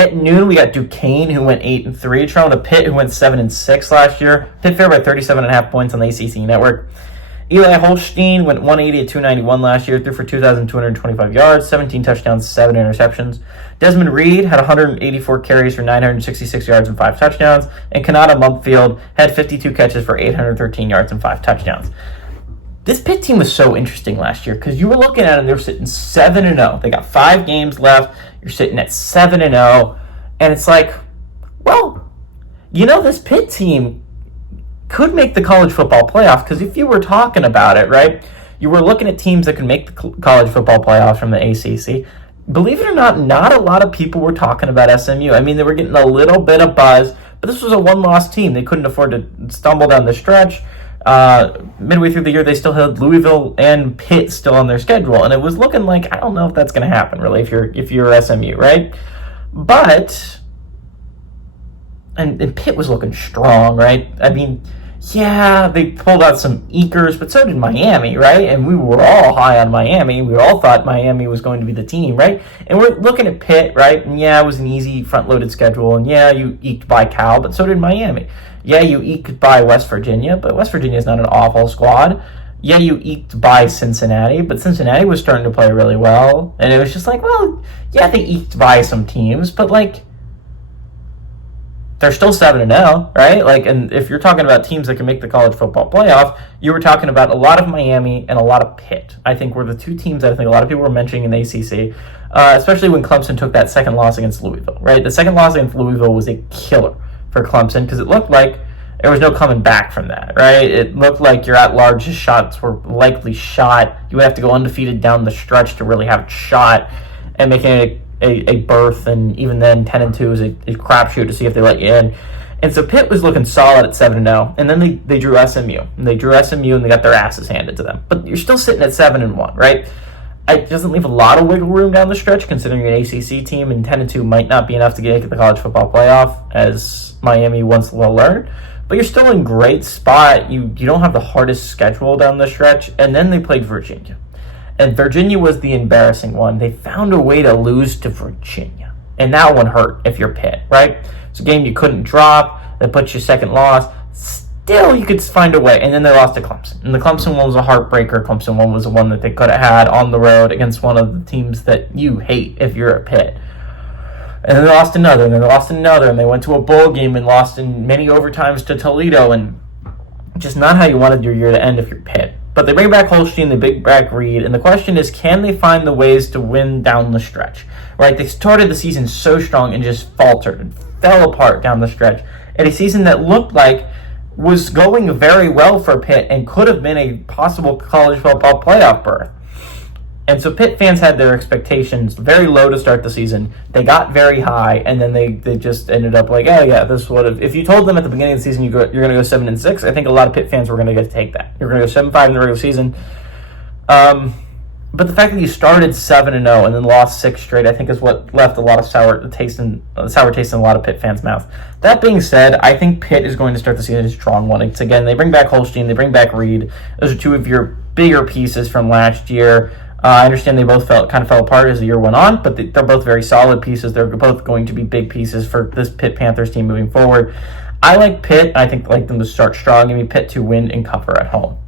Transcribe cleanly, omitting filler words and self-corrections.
At noon, we got Duquesne, who went 8-3, traveling to Pitt, who went 7-6 last year. Pitt favored by 37.5 points on the ACC network. Eli Holstein went 180 at 291 last year, threw for 2,225 yards, 17 touchdowns, 7 interceptions. Desmond Reed had 184 carries for 966 yards and 5 touchdowns. And Kanata Mumpfield had 52 catches for 813 yards and 5 touchdowns. This Pitt team was so interesting last year because you were looking at them, they were sitting 7-0. They got 5 games left. You're sitting at 7-0. And it's like, well, this Pitt team could make the college football playoff, because if you were talking about it, right, you were looking at teams that could make the college football playoffs from the ACC. Believe it or not a lot of people were talking about SMU. I mean, they were getting a little bit of buzz, but this was a one-loss team. They couldn't afford to stumble down the stretch. Midway through the year, they still had Louisville and Pitt still on their schedule, and it was looking like, I don't know if that's going to happen, really, if you're SMU, right? But, and Pitt was looking strong, right? I mean, yeah, they pulled out some ekers, but so did Miami, right? And we were all high on Miami. We all thought Miami was going to be the team, right? And we're looking at Pitt, right? And yeah, it was an easy front-loaded schedule. And yeah, you eked by Cal, but so did Miami. Yeah, you eked by West Virginia, but West Virginia is not an awful squad. Yeah, you eked by Cincinnati, but Cincinnati was starting to play really well. And it was just like, well, yeah, they eked by some teams, but like, they're still 7-0, right? Like, and if you're talking about teams that can make the college football playoff, you were talking about a lot of Miami and a lot of Pitt. I think were the two teams that I think a lot of people were mentioning in the ACC, especially when Clemson took that second loss against Louisville, right? The second loss against Louisville was a killer for Clemson because it looked like there was no coming back from that, right? It looked like your at-large shots were likely shot. You would have to go undefeated down the stretch to really have a shot, and making it a berth, and even then 10-2 is a crapshoot to see if they let you in. And so Pitt was looking solid at 7-0, and then they drew SMU. And they drew SMU, and they got their asses handed to them. But you're still sitting at 7-1, right? It doesn't leave a lot of wiggle room down the stretch, considering an ACC team, and 10-2 might not be enough to get into the college football playoff, as Miami once will learn. But you're still in great spot. You don't have the hardest schedule down the stretch. And then they played Virginia. And Virginia was the embarrassing one. They found a way to lose to Virginia. And that one hurt if you're Pitt, right? It's a game you couldn't drop. That puts you second loss. Still, you could find a way. And then they lost to Clemson. And the Clemson one was a heartbreaker. Clemson one was the one that they could have had on the road against one of the teams that you hate if you're a Pitt. And then they lost another, and then they lost another, and they went to a bowl game and lost in many overtimes to Toledo, and just not how you wanted your year to end if you're Pitt. But they bring back Holstein, they bring back Reed, and the question is, can they find the ways to win down the stretch? Right? They started the season so strong and just faltered and fell apart down the stretch. And a season that looked like was going very well for Pitt and could have been a possible college football playoff berth. And so Pitt fans had their expectations very low to start the season. They got very high, and then they just ended up like, oh yeah, this would have. If you told them at the beginning of the season you're going to go 7-6, I think a lot of Pitt fans were going to get to take that. You're going to go 7-5 in the regular season. But the fact that you started 7-0 and then lost 6 straight, I think, is what left a lot of sour taste in a lot of Pitt fans' mouth. That being said, I think Pitt is going to start the season as a strong one. It's, again, they bring back Holstein, they bring back Reed. Those are two of your bigger pieces from last year. I understand they both kind of fell apart as the year went on, but they're both very solid pieces. They're both going to be big pieces for this Pitt Panthers team moving forward. I like Pitt. I think I like them to start strong. Give me Pitt to win and cover at home.